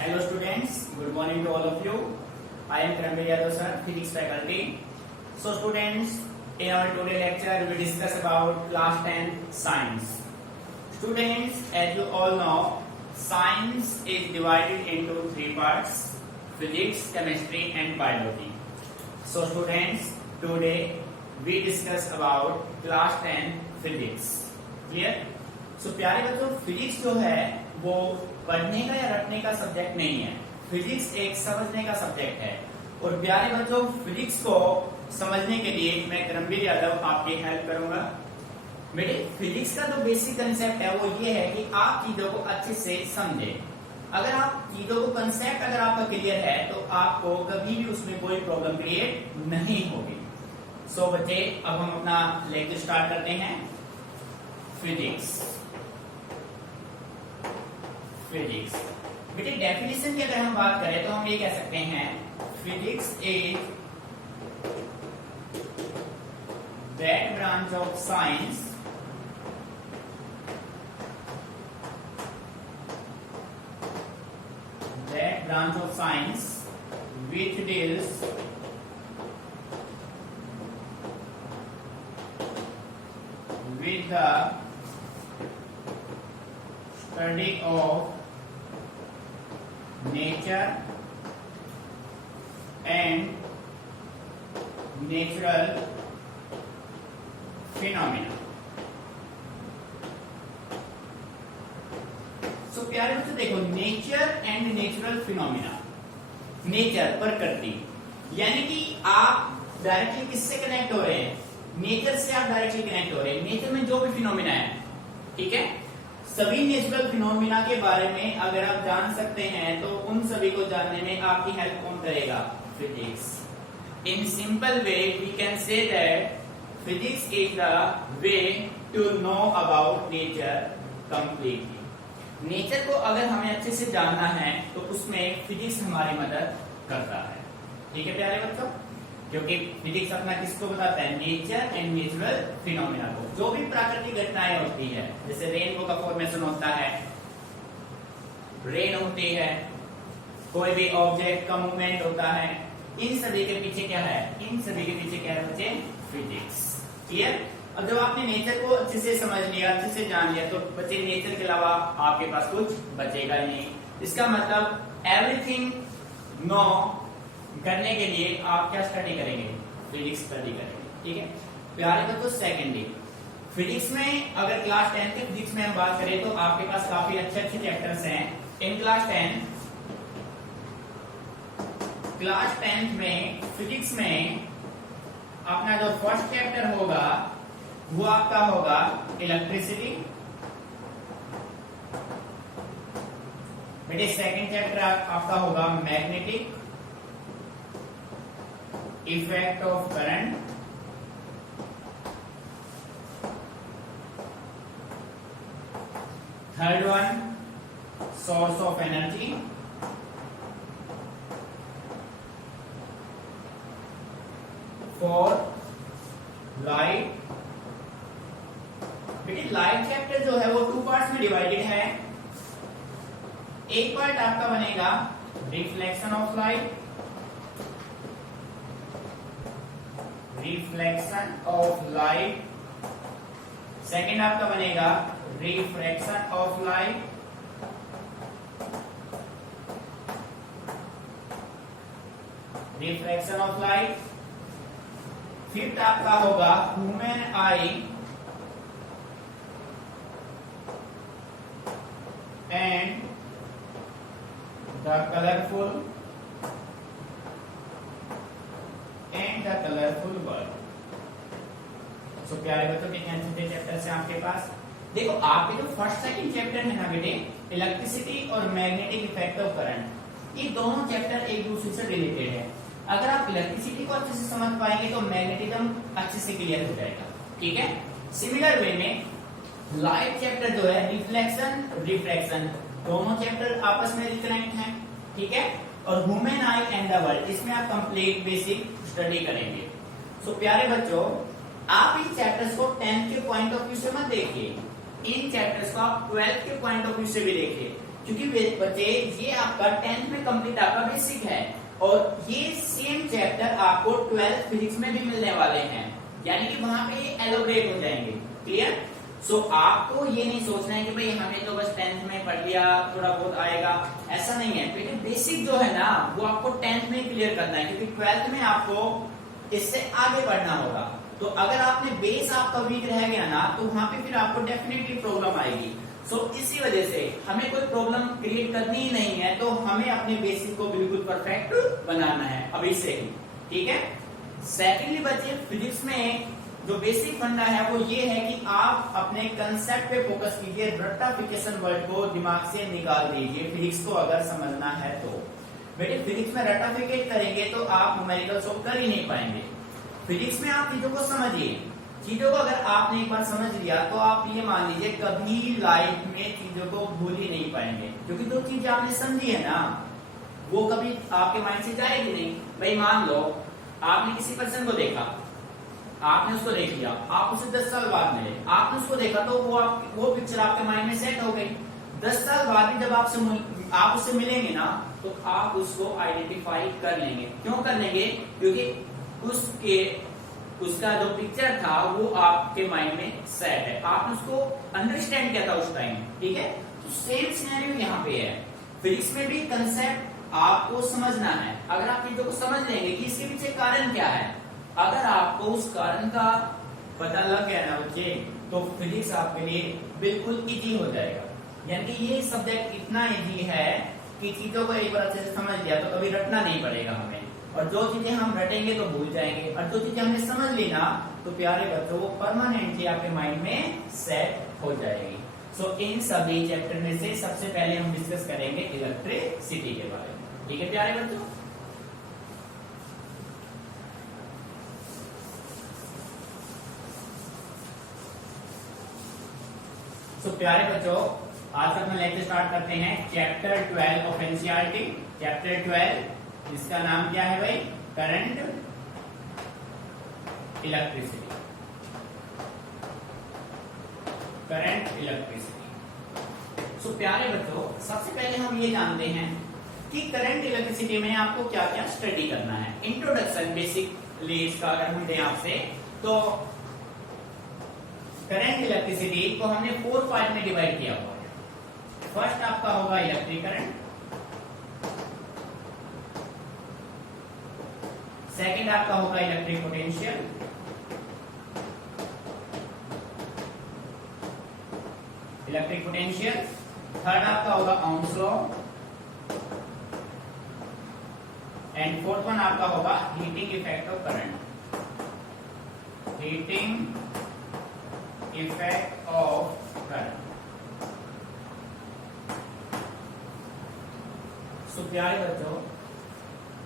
Hello students, good morning to all of you. I am Karanveer Yadav sir, physics faculty. So students, in our today lecture we discuss about class 10 science. Students, as you all know, science is divided into three parts: physics, chemistry and biology. So students, today we discuss about class 10 physics. Clear? So प्यारे बच्चों, physics जो है वो पढ़ने का या रटने का सब्जेक्ट नहीं है। फिजिक्स एक समझने का सब्जेक्ट है। और प्यारे बच्चों, फिजिक्स को समझने के लिए मैं करमवीर यादव आपकी हेल्प करूंगा। बेटे, फिजिक्स का जो बेसिक कंसेप्ट है वो ये है कि आप चीजों को अच्छे से समझे। अगर आप चीजों को कंसेप्ट अगर आपका क्लियर है तो आपको कभी भी उसमें कोई प्रॉब्लम क्रिएट नहीं होगी। सो बच्चे, अब हम अपना लेक्चर स्टार्ट करते हैं। फिजिक्स बेटे, डेफिनेशन की अगर हम बात करें तो हम ये कह सकते हैं physics is that branch of science which deals with the study of nature and natural phenomena. सो प्यारे बच्चों देखो, nature and natural phenomena. Nature, प्रकृति, यानी कि आप डायरेक्टली किससे कनेक्ट हो रहे हैं? नेचर से आप डायरेक्टली कनेक्ट हो रहे हैं। नेचर में जो भी फिनोमिना है, ठीक है, सभी नेचुरल फिनोमिना के बारे में अगर आप जान सकते हैं तो उन सभी को जानने में आपकी हेल्प कौन करेगा? Physics. In simple way we can say that physics is the way to know about nature completely. Nature को अगर हमें अच्छे से जानना है तो उसमें फिजिक्स हमारी मदद करता है। ठीक है प्यारे बच्चों, क्योंकि फिजिक्स अपना किसको बताता है? नेचर एंड नेचुरल फिनोमिना को। जो भी प्राकृतिक घटनाएं होती है, जैसे रेनबो का फॉर्मेशन होता है, रेन होती है, कोई भी ऑब्जेक्ट का मूवमेंट होता है, इन सभी के पीछे क्या है? इन सभी के पीछे क्या है बच्चे? फिजिक्स। क्लियर? अब जब आपने नेचर को अच्छे से समझ लिया, अच्छे से जान लिया, तो बच्चे नेचर के अलावा आपके पास कुछ बचेगा ही नहीं। इसका मतलब एवरीथिंग नो करने के लिए आप क्या स्टडी करेंगे? फिजिक्स स्टडी करेंगे। ठीक है प्यारे बच्चों, सेकेंडली फिजिक्स में अगर क्लास 10 के फिजिक्स में हम बात करें तो आपके पास काफी अच्छे अच्छे चैप्टर्स हैं। इन क्लास 10 में फिजिक्स में अपना जो फर्स्ट चैप्टर होगा वो आपका होगा इलेक्ट्रिसिटी। बेटे, सेकंड चैप्टर आपका होगा magnetic effect of current. Third one source of energy. Fourth light. बेटे, लाइट चैप्टर जो है वो 2 पार्ट्स में डिवाइडेड है। एक पार्ट आपका बनेगा रिफ्लेक्शन ऑफ लाइट, सेकेंड आपका बनेगा रिफ्रैक्शन ऑफ लाइट, फिफ्थ आपका होगा human eye and the colourful world. So प्यारे बच्चों, कितने अच्छे चैप्टर्स हैं आपके पास। देखो, आपके जो फर्स्ट सेकंड चैप्टर है ना बेटे, इलेक्ट्रिसिटी और मैग्नेटिक इफेक्ट ऑफ करंट, ये दोनों चैप्टर एक दूसरे से रिलेटेड है। अगर आप इलेक्ट्रिसिटी को अच्छे से समझ पाएंगे तो मैग्नेटिज्म अच्छे से क्लियर हो जाएगा। ठीक है, सिमिलर वे में लाइट चैप्टर जो है रिफ्लेक्शन दोनों चैप्टर आपस में कनेक्ट हैं। ठीक है, और human eye and the world, इसमें आप कंप्लीट बेसिक स्टडी करेंगे। सो प्यारे बच्चों, आप इन चैप्टर्स को 10th के पॉइंट ऑफ व्यू से मत देखिए, इन चैप्टर्स को आप 12th के पॉइंट ऑफ व्यू से भी देखिए, क्योंकि बच्चे ये आपका 10th में कंप्लीट आपका बेसिक है और ये सेम चैप्टर आपको 12th फिजिक्स में भी मिलने वाले हैं, यानी कि वहां पे ये एलोबरेट हो जाएंगे। क्लियर? सो आपको ये नहीं सोचना है कि भाई हमें तो बस 10th में पढ़ लिया, थोड़ा बहुत आएगा, ऐसा नहीं है। क्योंकि बेसिक जो है ना वो आपको 10th में क्लियर करना है, क्योंकि 12th में आपको इससे आगे बढ़ना होगा। तो अगर आपने बेस आपका वीक रह गया ना तो वहां पे फिर आपको डेफिनेटली प्रॉब्लम आएगी। सो इसी वजह से हमें कोई प्रॉब्लम क्रिएट करनी ही नहीं है, तो हमें अपने बेसिक को बिल्कुल परफेक्ट बनाना है अभी से ही। ठीक है? सेकेंडली बच्चे फिजिक्स में जो बेसिक फंडा है वो ये है कि आप अपने कंसेप्ट पे फोकस कीजिए, रट्टाफिकेशन वर्ड को दिमाग से निकाल दीजिए फिजिक्स को अगर समझना है तो। बेटे फिजिक्स में रट्टाफिकेट करेंगे तो आप न्यूमेरिकल सॉल्व कर ही नहीं पाएंगे। फिजिक्स में आप चीजों को समझिए, चीजों को अगर आपने एक बार समझ लिया तो आप ये मान लीजिए कभी लाइफ में चीजों को भूल ही नहीं पाएंगे, क्योंकि जो चीजें आपने समझी है ना वो कभी आपके माइंड से जाएगी नहीं। भाई मान लो आपने किसी पर्सन को देखा, आपने उसको देख लिया, आप उसे 10 साल बाद मिले, आपने उसको देखा तो वो पिक्चर आपके माइंड में सेट हो गई। 10 साल बाद भी जब आप उससे मिलेंगे ना तो आप उसको आइडेंटिफाई कर लेंगे। क्यों कर लेंगे? क्योंकि उसका जो पिक्चर था वो आपके माइंड में सेट है, आपने उसको अंडरस्टैंड किया था उस टाइम। ठीक है? तो सेम सिनेरियो यहाँ पे है। फिजिक्स में भी कंसेप्ट आपको समझना है। अगर आप चीजों को समझ लेंगे कि इसके पीछे कारण क्या है, अगर आपको उस कारण का पता लग गया ना बच्चे तो फिजिक्स आपके लिए बिल्कुल इजी हो जाएगा। यानी कि ये सब्जेक्ट इतना इजी है कि चीजों को एक बार अच्छे से समझ लिया तो कभी रटना नहीं पड़ेगा हमें, और जो चीजें हम रटेंगे तो भूल जाएंगे, और जो चीजें हमने समझ ली ना तो प्यारे बच्चों वो परमानेंटली आपके माइंड में सेट हो जाएगी। सो इन सभी चैप्टर में से सबसे पहले हम डिस्कस करेंगे इलेक्ट्रिसिटी के बारे में। ठीक है प्यारे बच्चों? तो प्यारे बच्चों आज का अपना लेक्चर स्टार्ट करते हैं चैप्टर 12 ऑफ एनसीईआरटी। चैप्टर 12 इसका नाम क्या है भाई? Current electricity. Current electricity. So प्यारे बच्चों सबसे पहले हम ये जानते हैं कि करंट इलेक्ट्रिसिटी में आपको क्या क्या स्टडी करना है। इंट्रोडक्शन बेसिकली इसका अगर हम दें आपसे तो करंट इलेक्ट्रिसिटी को हमने 4 पार्ट में डिवाइड किया हुआ है। फर्स्ट आपका होगा इलेक्ट्रिक करंट, सेकंड आपका होगा इलेक्ट्रिक पोटेंशियल, थर्ड आपका होगा Ohm's law, and fourth one आपका होगा heating effect of current. Heating effect of current. So प्यारे बच्चों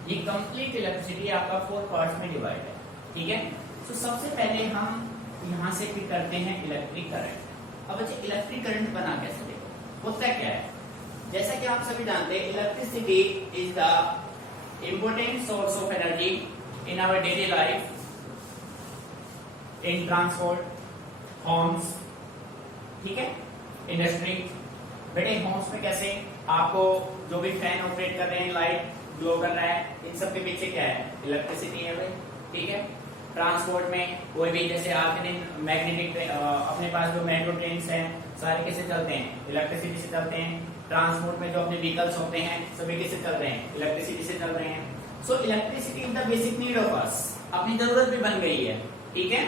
ये कंप्लीट इलेक्ट्रिसिटी आपका 4 पार्ट्स में डिवाइड है। ठीक है? सो सबसे पहले हम यहां से पिक करते हैं इलेक्ट्रिक करंट। अब बच्चे इलेक्ट्रिक करंट बना कैसे? देखो होता क्या है, जैसा कि आप सभी जानते हैं electricity is the important source of energy in our daily life, in transport, homes, ठीक है, इंडस्ट्री। बेटे होम्स में कैसे आपको जो भी फैन ऑपरेट कर रहे हैं, लाइट ग्लो कर रहा है, इन सब के पीछे क्या है? इलेक्ट्रिसिटी है भाई। ठीक है? ट्रांसपोर्ट में कोई भी जैसे आज के दिन मैग्नेटिक अपने पास जो मेट्रो ट्रेन हैं सारे कैसे चलते हैं? इलेक्ट्रिसिटी से चलते हैं। ट्रांसपोर्ट में जो अपने व्हीकल्स होते हैं सभी किससे चल रहे हैं? इलेक्ट्रिसिटी से चल रहे हैं। So electricity is the basic need of us, अपनी जरूरत भी बन गई है। ठीक है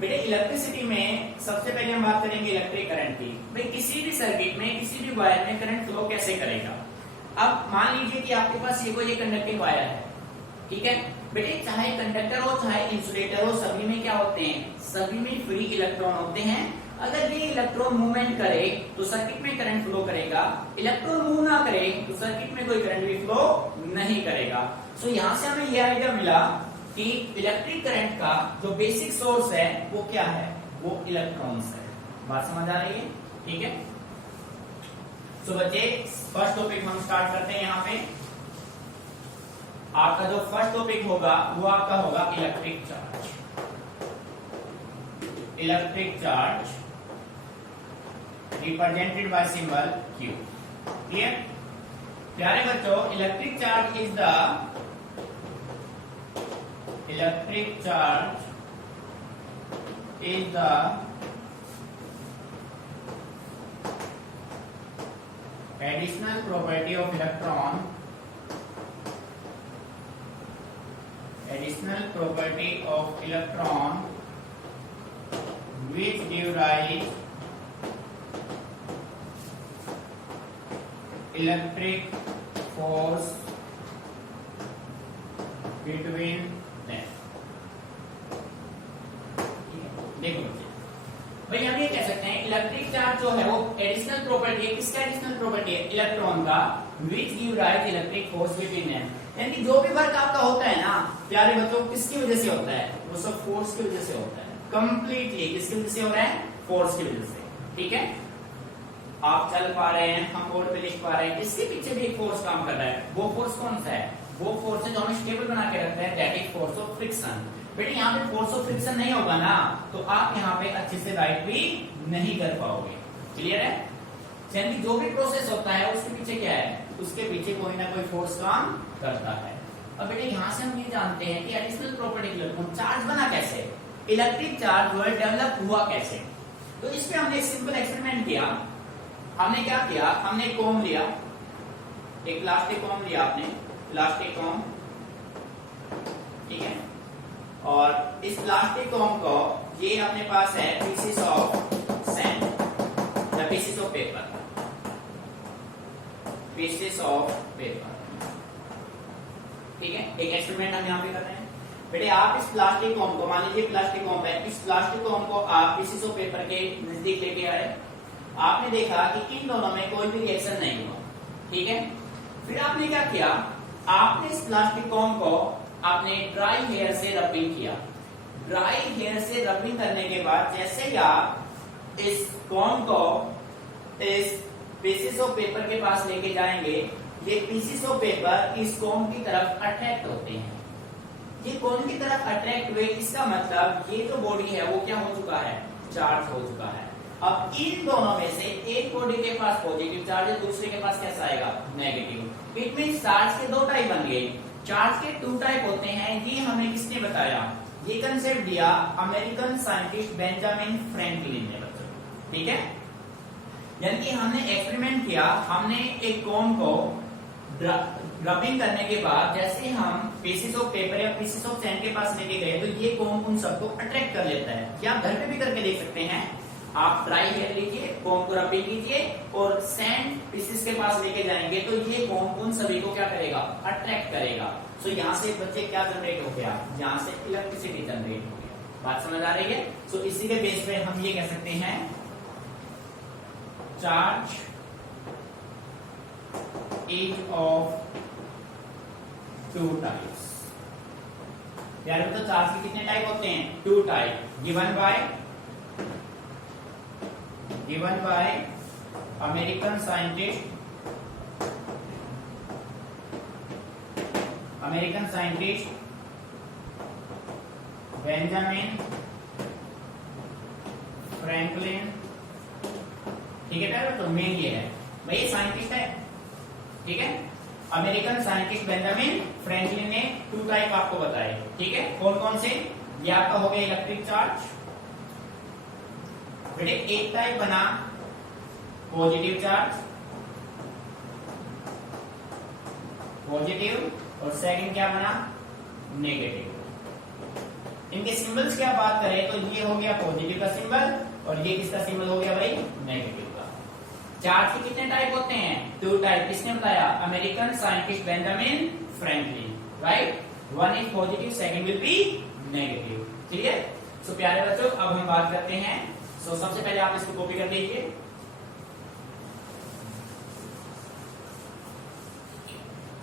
बेटे? इलेक्ट्रिसिटी में सबसे पहले हम बात करेंगे इलेक्ट्रिक करंट की। भाई किसी भी सर्किट में किसी भी वायर में करंट फ्लो कैसे करेगा? अब मान लीजिए कि आपके पास ये कोई कंडक्टिंग वायर है। ठीक है बेटे? चाहे कंडक्टर हो चाहे इंसुलेटर हो, सभी में क्या होते हैं? सभी में फ्री इलेक्ट्रॉन होते हैं। अगर ये इलेक्ट्रॉन मूवमेंट करे तो सर्किट में करंट फ्लो करेगा, इलेक्ट्रॉन मूव ना करे तो सर्किट में कोई करंट भी फ्लो नहीं करेगा। सो यहां से हमें यह आइडिया मिला कि इलेक्ट्रिक करंट का जो बेसिक सोर्स है वो क्या है? वो इलेक्ट्रॉन्स है। बात समझ आ रही है? ठीक है? सो बच्चे फर्स्ट टॉपिक हम स्टार्ट करते हैं। यहाँ पे आपका जो फर्स्ट टॉपिक होगा वो आपका होगा electric charge. Electric charge represented by symbol Q। Clear? प्यारे बच्चों, electric charge is the additional property of electron which give rise electric force between them। देखो बच्चे, भाई हम ये कह सकते हैं इलेक्ट्रिक चार्ज जो है वो एडिशनल प्रॉपर्टी है। किसका एडिशनल प्रॉपर्टी है? इलेक्ट्रॉन का, which give rise electric force between them. यानी कि जो भी वर्क आपका होता है ना प्यारे बच्चों, किसकी वजह से होता है? वो सब फोर्स की वजह से होता है। कंप्लीटली किसकी वजह से हो रहा है? फोर्स की वजह से। ठीक है, आप चल पा रहे हैं, हम बोर्ड पे लिख पा रहे हैं, इसके पीछे भी एक फोर्स काम कर रहा है। वो फोर्स कौन सा है? वो फोर्स है जो हमें स्टेबल बना के रखता है, that is force of friction. बेटे यहाँ पे फोर्स ऑफ फ्रिक्शन नहीं होगा ना तो आप यहाँ पे अच्छे से राइट भी नहीं कर पाओगे। क्लियर है? यानी जो भी प्रोसेस होता है उसके पीछे क्या है? उसके पीछे कोई ना कोई फोर्स काम करता है। अब बेटे यहाँ से हम ये जानते हैं कि एडिशनल प्रॉपर्टी इलेक्ट्रॉन चार्ज बना कैसे, इलेक्ट्रिक चार्ज जो है डेवलप हुआ कैसे। तो इस पे हमने एक सिंपल एक्सपेरिमेंट किया। हमने क्या किया? हमने एक कॉम लिया, एक प्लास्टिक कॉम लिया आपने, प्लास्टिक कॉम, ठीक है, और इस प्लास्टिक कॉम को ये अपने पास है पीसेस ऑफ सैंड या pieces of paper, pieces of paper. ठीक है, एक एक्सपेरिमेंट हम यहाँ पे कर रहे हैं। बेटे आप इस प्लास्टिक कॉम को, मान लीजिए प्लास्टिक कॉम है, इस प्लास्टिक कॉम को आप पीसेस ऑफ पेपर के नजदीक लेके आए। आपने देखा कि इन दोनों में कोई भी रिएक्शन नहीं हुआ। ठीक है, फिर आपने क्या किया? आपने इस प्लास्टिक कॉम को आपने ड्राई हेयर से रबिंग किया। ड्राई हेयर से रबिंग करने के बाद जैसे ही आप इस कॉम को इस पीसेस ऑफ पेपर के पास लेके जाएंगे, ये पीसेस ऑफ पेपर इस कॉम की तरफ अट्रैक्ट होते हैं। ये कॉम की तरफ अट्रैक्ट हुए, इसका मतलब ये जो बॉडी है वो क्या हो चुका है? चार्ज हो चुका है। अब इन दोनों में से एक बॉडी के पास पॉजिटिव चार्ज है, दूसरे के पास कैसा आएगा? नेगेटिव। इट मींस चार्ज के दो टाइप बन गए। चार्ज के 2 टाइप होते हैं। ये हमें किसने बताया? ये कंसेप्ट दिया अमेरिकन साइंटिस्ट बेंजामिन फ्रैंकलिन ने बच्चों। ठीक है, यानी कि हमने एक्सपेरिमेंट किया, हमने एक कॉम को रबिंग करने के बाद जैसे हम पीसेस ऑफ पेपर या पीसेस ऑफ सैंड के पास लेके गए तो ये कॉम उन सबको अट्रैक्ट कर लेता है। क्या आप घर पे भी करके देख सकते हैं? आप ड्राई हेयर लीजिए, कॉम को रबिंग कीजिए और सैंड पीसेस के पास लेके जाएंगे तो ये कॉम उन सभी को क्या करेगा? अट्रैक्ट करेगा। सो यहाँ से बच्चे क्या जनरेट हो गया? यहाँ से इलेक्ट्रिसिटी जनरेट हो गया। बात समझ आ रही है? सो इसी के बेस पे हम ये कह सकते हैं चार्ज इज ऑफ 2 टाइप्स। यार तो चार्ज के कितने टाइप होते हैं? 2 type, given by American scientist Benjamin Franklin. ठीक है तो मेन ये है भाई, ये साइंटिस्ट है। ठीक है, अमेरिकन साइंटिस्ट बेंजामिन फ्रैंकलिन ने 2 टाइप आपको बताए। ठीक है, कौन कौन से? ये आपका हो गया इलेक्ट्रिक चार्ज। बेटे एक टाइप बना पॉजिटिव चार्ज, पॉजिटिव, और सेकंड क्या बना? नेगेटिव। इनके सिंबल्स क्या बात करें तो ये हो गया पॉजिटिव का सिंबल और ये किसका सिंबल हो गया भाई? नेगेटिव का। चार्ज के कितने टाइप होते हैं? 2 टाइप। किसने बताया? American scientist Benjamin Franklin. Right, 1 is positive, second will be negative. Clear? So प्यारे बच्चों अब हम बात करते हैं। सो सबसे पहले आप इसको कॉपी कर दीजिए।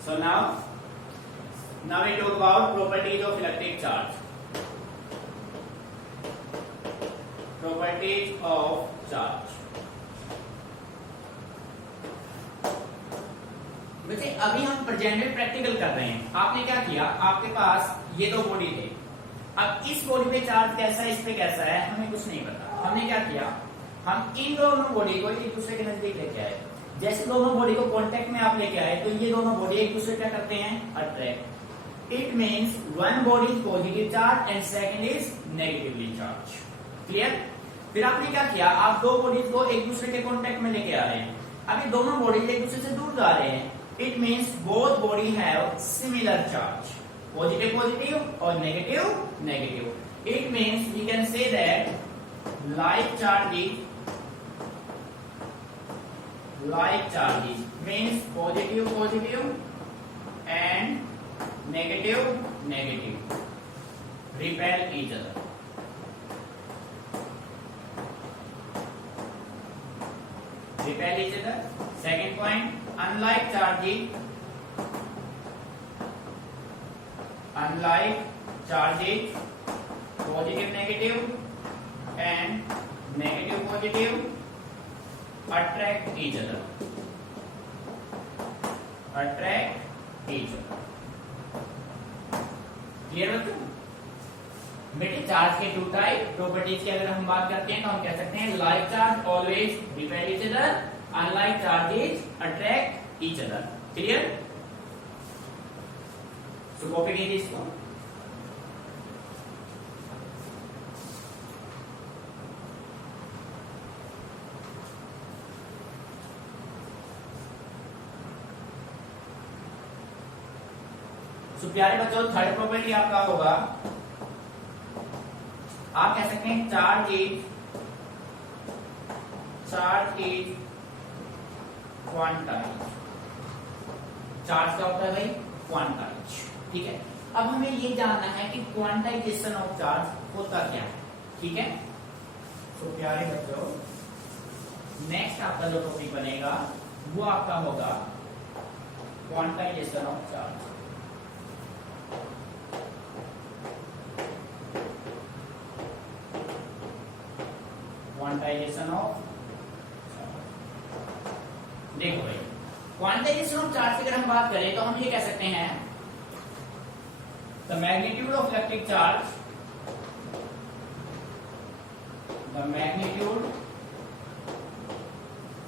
So now we talk about properties of electric charge. Properties of charge. वैसे अभी हम प्रेजेंट में प्रैक्टिकल कर रहे हैं। आपने क्या किया? आपके पास ये 2 बॉडी थे। अब इस बॉडी पे चार्ज कैसा है, इस पे कैसा है, हमें कुछ नहीं पता। हमने क्या किया? हम इन दोनों बॉडी को एक दूसरे के नजदीक लेके आए। जैसे दोनों बॉडी को कांटेक्ट में आप लेके आए तो ये दोनों बॉडी एक दूसरे क्या करते हैं, attract. It means one body is positive charge and second is negatively charge. Clear? फिर आपने क्या किया, आप दो बॉडीज को एक दूसरे के कांटेक्ट में लेके आ रहे हैं। अभी दोनों बॉडीज एक दूसरे से दूर जा रहे हैं। It means both body have similar charge, positive positive और negative negative. It means we can say that like charges means positive positive and negative repel each other. Repel each other. Second point, unlike charges positive negative and negative positive attract each other. Clear है? बेटे charge के to type properties की अगर हम बात करते हैं तो हम कह सकते हैं like charge always repel each other, unlike charges attract each other. Clear? सो कॉपी कीजिए इसको। प्यारे बच्चों, थर्ड प्रॉपर्टी आपका होगा, आप कह सकते हैं चार्ज इज क्वांटाइज। चार्ज क्या होता है भाई? क्वांटाइज। ठीक है, अब हमें ये जानना है कि क्वांटाइजेशन ऑफ चार्ज होता क्या है। ठीक है, तो प्यारे बच्चों, नेक्स्ट आपका जो टॉपिक बनेगा वो आपका होगा quantization of charge. Quantization of, देखो भाई, क्वांटाइजेशन ऑफ चार्ज की अगर हम बात करें तो हम ये कह सकते हैं the magnitude of electric charge, the magnitude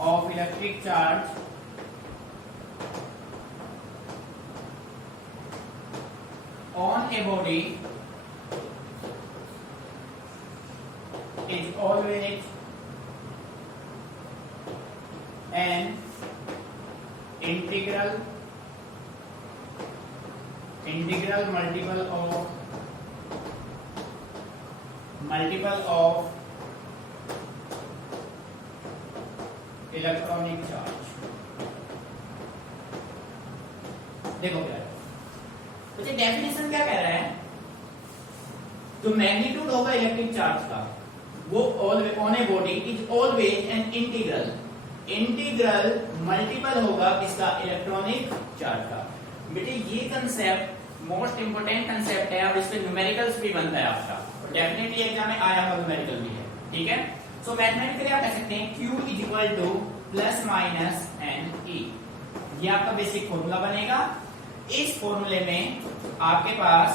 of electric charge on a body is always an integral multiple of electronic charge। देखो क्या मुझे डेफिनेशन क्या कह रहा है, तो मैग्नीट्यूड होगा इलेक्ट्रिक चार्ज का, वो on a body is always an integral multiple होगा किसका? इलेक्ट्रॉनिक चार्ज का। बेटे ये कंसेप्ट मोस्ट इंपोर्टेंट कंसेप्ट है और इससे न्यूमेरिकल्स भी बनता है आपका, और डेफिनेटली एग्जाम में आया हुआ न्यूमेरिकल भी है। ठीक है, सो मैथमेटिकली आप कह सकते हैं Q is equal to plus minus n e. ये आपका बेसिक फॉर्मूला बनेगा। इस फॉर्मूले में आपके पास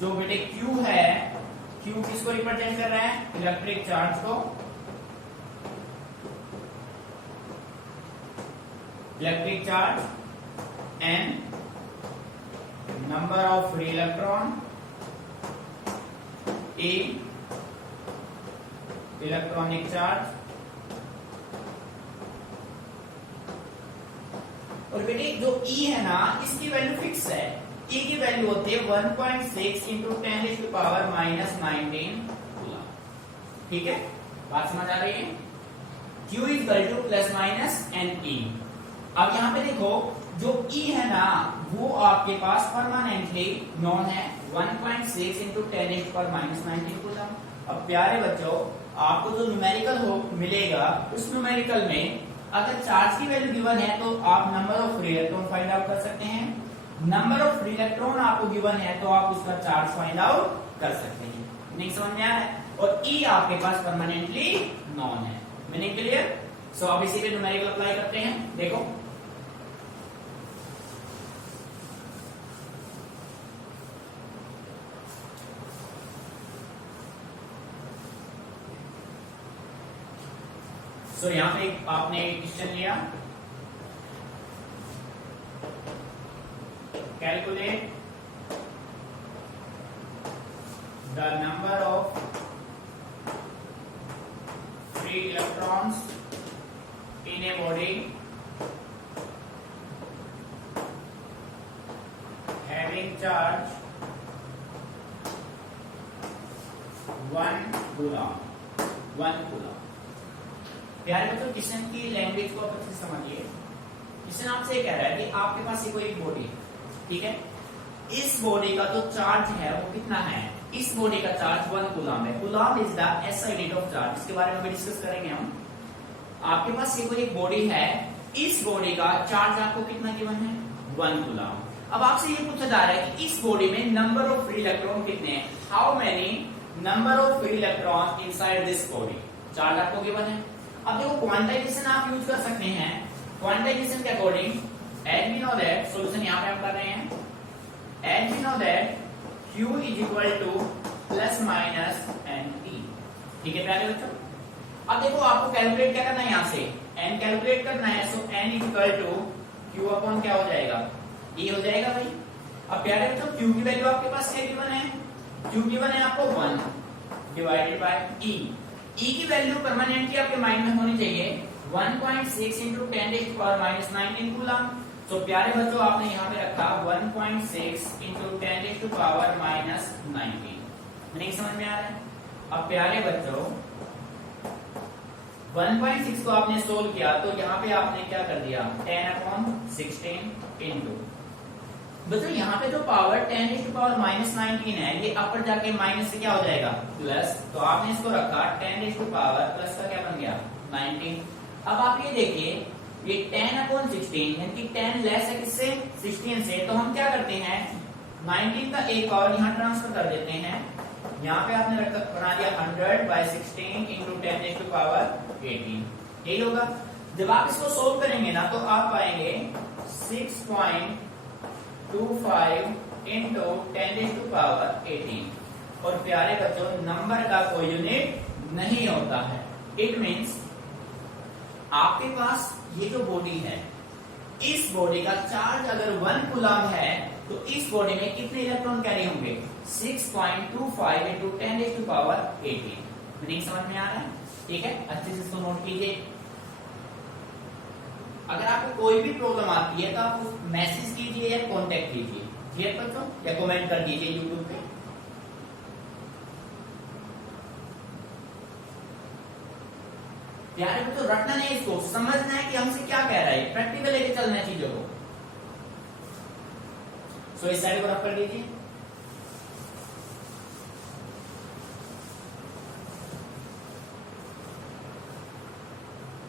जो बेटे Q है, Q किसको रिप्रेजेंट कर रहा है? इलेक्ट्रिक चार्ज को। Electric charge and number of free electron a electronic charge. और बेटे जो E है ना, इसकी वैल्यू फिक्स है। E की वैल्यू होती है 1.6 into 10 to power minus 19 coulomb. ठीक है, बात समझ आ रही है? Q is equal to plus minus n e. अब यहाँ पे देखो जो E है ना, वो आपके पास परमानेंटली नॉन है 1.6 into 10 to power minus 19 coulomb. अब प्यारे बच्चों, आपको जो न्यूमेरिकल हो मिलेगा, उस न्यूमेरिकल में अगर चार्ज की वैल्यू गिवन है तो आप number of free electron find out कर सकते हैं। नंबर ऑफ फ्री इलेक्ट्रॉन आपको गिवन है तो आप उसका चार्ज फाइंड आउट कर सकते हैं। नहीं समझ में आ रहा है? और E आपके पास परमानेंटली नॉन है। Meaning clear? सो अब इसी पे न्यूमेरिकल अप्लाई करते हैं। देखो सो यहाँ पे आपने एक क्वेश्चन लिया, calculate the number of free electrons in a body having charge 1 coulomb. प्यारे बच्चों, क्वेश्चन की लैंग्वेज को आप अच्छे से समझिए। क्वेश्चन आपसे कह रहा है कि आपके पास ये कोई एक बॉडी है, ठीक है। इस बॉडी का जो चार्ज है वो कितना है? इस बॉडी का चार्ज 1 कूलम है। Coulomb is the SI unit of charge. इसके बारे में भी डिस्कस करेंगे हम। आपके पास ये कोई एक बॉडी है, इस बॉडी का चार्ज आपको कितना गिवन है? 1 कूलम। अब आपसे ये पूछा जा रहा है कि इस बॉडी में नंबर ऑफ फ्री इलेक्ट्रॉन कितने हैं? How many number of free electron inside this body? Charge आपको गिवन है। अब देखो, क्वांटाइजेशन आप यूज कर सकते हैं। क्वांटाइजेशन के according as we know that, solution यहां पे हम कर रहे हैं, as we know that Q is equal to plus minus NP। ठीक है प्यारे बच्चों। अब देखो, आपको कैलकुलेट क्या करना है? यहां से n कैलकुलेट करना है। So n is equal to Q upon क्या हो जाएगा? E हो जाएगा भाई। अब प्यारे बच्चों, Q की वैल्यू आपके पास क्या गिवन है? Q गिवन है आपको 1 डिवाइडेड बाय E। E की वैल्यू परमानेंटली आपके माइंड में होनी चाहिए 1.6 इंटू 10⁻⁻19 कूलम। तो प्यारे बच्चों, आपने यहाँ पे रखा 1.6 इंटू 10⁻⁻19। नहीं समझ में आ रहा है? अब प्यारे बच्चों, 1.6 को आपने सोल्व किया तो यहाँ पे आपने क्या कर दिया? 10/16 इंटू, बच्चों यहाँ पे जो पावर 10⁻⁻19 है, ये अपर जाके माइनस से क्या हो जाएगा? प्लस। तो आपने इसको रखा 10⁻, प्लस का क्या बन गया? 19। अब आप ये देखिए, ये 10/16 यानी कि 10 लेस है किससे? 16 से। तो हम क्या करते हैं, 19 का एक और यहाँ ट्रांसफर कर देते हैं। यहाँ पे आपने रखा, बना दिया 100/16 इंटू 10⁻18। यही होगा। जब आप इसको सोल्व करेंगे ना, तो आप पाएंगे 6.25 इंटू 10⁻18। और प्यारे बच्चों, नंबर का कोई यूनिट नहीं होता है। इट मीन्स आपके पास ये जो बॉडी है, इस बॉडी का चार्ज अगर 1 कूलम है, तो इस बॉडी में कितने इलेक्ट्रॉन कैरी होंगे? 6.25 इंटू 10⁻18। मीनिंग समझ में आ रहा है? ठीक है, अच्छे से इसको नोट कीजिए। अगर आपको कोई भी प्रॉब्लम आती है तो आप मैसेज कीजिए या कांटेक्ट कीजिए, क्लियर बच्चों, या कमेंट कर दीजिए यूट्यूब पे। प्यारे बच्चों, रटना नहीं, इसको समझना है कि हमसे क्या कह रहा है, प्रैक्टिकल लेके चलना है चीजों को। सो इस साइड को रख कर दीजिए।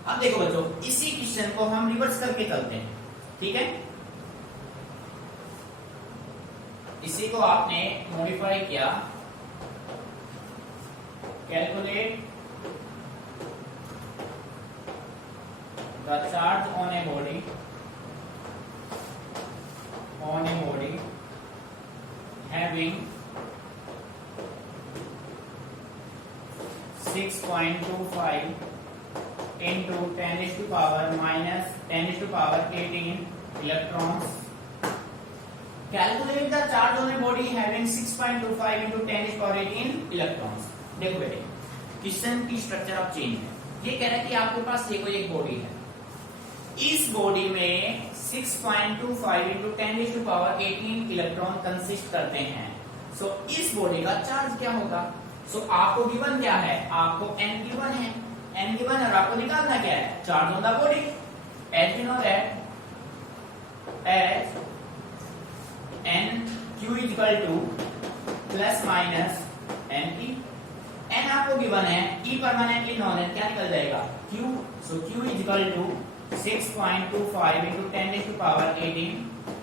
अब देखो बच्चों, इसी क्वेश्चन को हम रिवर्स करके चलते हैं, ठीक है। इसी को आपने मॉडिफाई किया, calculate the charge on a body having 6.25 into 10⁻⁻18 electrons. Calculate the charge on a body having 6.25 into 10⁻18 electrons. देखो बेटे, क्वेश्चन की स्ट्रक्चर अब चेंज है। ये कह रहा है कि आपके पास ये कोई एक बॉडी है, इस बॉडी में 6.25 into 10⁻18 इलेक्ट्रॉन कंसिस्ट करते हैं। सो इस बॉडी का चार्ज क्या होगा? सो आपको गिवन क्या है? आपको n गिवन है, n गिवन है, और आपको निकालना क्या है? Charge on the body. As you know that as n q is equal to plus minus np। n आपको गिवन है, e परमानेंटली नॉन है, क्या निकल जाएगा? q। So q is equal to 6.25 into 10⁻18।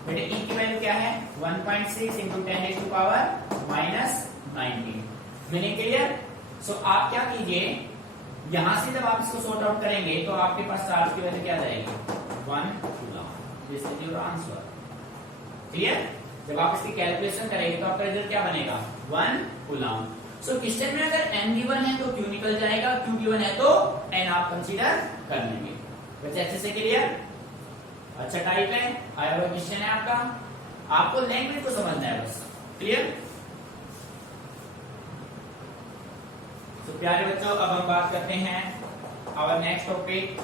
बेटे e की वैल्यू क्या है? 1.6 into 10⁻⁻19। Meaning clear? सो आप क्या कीजिए, यहां से जब आप इसको सॉर्ट आउट करेंगे तो आपके पास चार्ज की वैल्यू क्या जाएगी? 1 coulomb. This is your answer. Clear? जब आप इसकी कैलकुलेशन करेंगे तो आपका रिजल्ट क्या बनेगा? 1 कूलम। सो क्वेश्चन में अगर n गिवन है तो q निकल जाएगा, q गिवन है तो n आप कंसीडर कर लेंगे। वैसे अच्छे से क्लियर, अच्छा टाइप है, आया हुआ क्वेश्चन है आपका, आपको लैंग्वेज को समझना है बस। क्लियर? तो प्यारे बच्चों अब हम बात करते हैं our next topic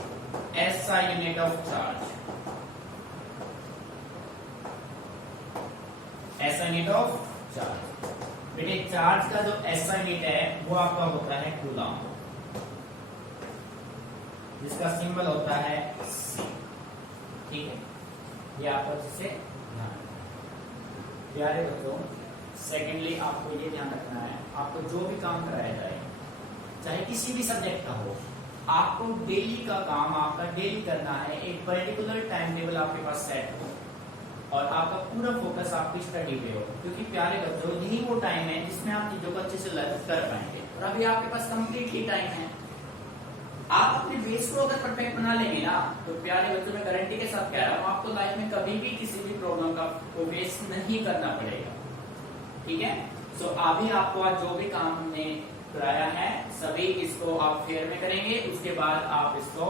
SI unit of charge. SI unit of charge, बेटे चार्ज का जो SI यूनिट है वो आपका होता है कूलम, जिसका सिंबल होता है C। ठीक है, ये आपको जिससे ध्यान रखना। प्यारे बच्चों सेकेंडली आपको ये ध्यान रखना है, आपको जो भी काम कराया जाए चाहे किसी भी सब्जेक्ट का हो, आपको डेली का काम आपका डेली करना है। एक पर्टिकुलर टाइम टेबल आपके पास सेट हो और आपका पूरा फोकस आपकी स्टडी पे हो, क्योंकि प्यारे बच्चों यही वो टाइम है जिसमें आप चीजों को अच्छे से लर्न कर पाएंगे। और अभी आपके पास कंप्लीटली टाइम है, आप अपने बेस को अगर परफेक्ट बना लेंगे ना, तो प्यारे बच्चों में गारंटी के साथ कह रहा हूं आपको लाइफ में कभी भी किसी भी प्रॉब्लम का फेस नहीं करना पड़ेगा। ठीक है, सो अभी आपको आज जो भी काम हमने कराया है सभी इसको आप फेयर में करेंगे, उसके बाद आप इसको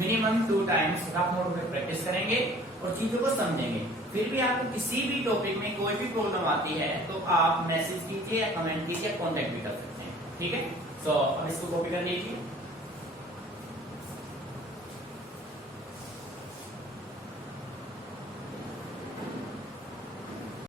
मिनिमम 2 टाइम्स रफ नोट में प्रैक्टिस करेंगे और चीजों को समझेंगे। फिर भी आपको किसी भी टॉपिक में कोई भी प्रॉब्लम आती है तो आप मैसेज कीजिए, कमेंट कीजिए, कॉन्टेक्ट भी कर सकते हैं। ठीक है, सो अब इसको कॉपी कर लीजिए।